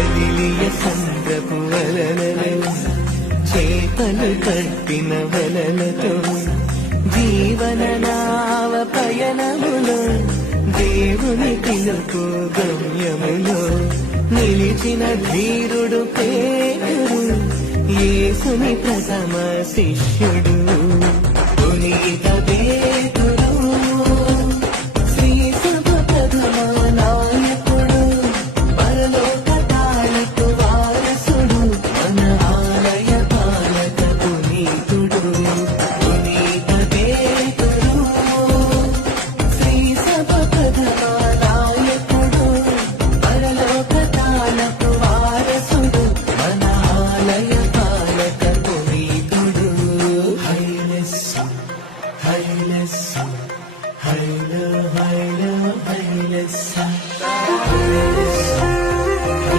కదిలియ సంద్రపు వలలలో చేపలు పట్టిన వలలతో జీవన నావ పయనములో దేవుని పిలుపు గమ్యములో నిలిచిన ధీరుడు పేతురు యేసుని ప్రథమ శిష్యుడు పునీత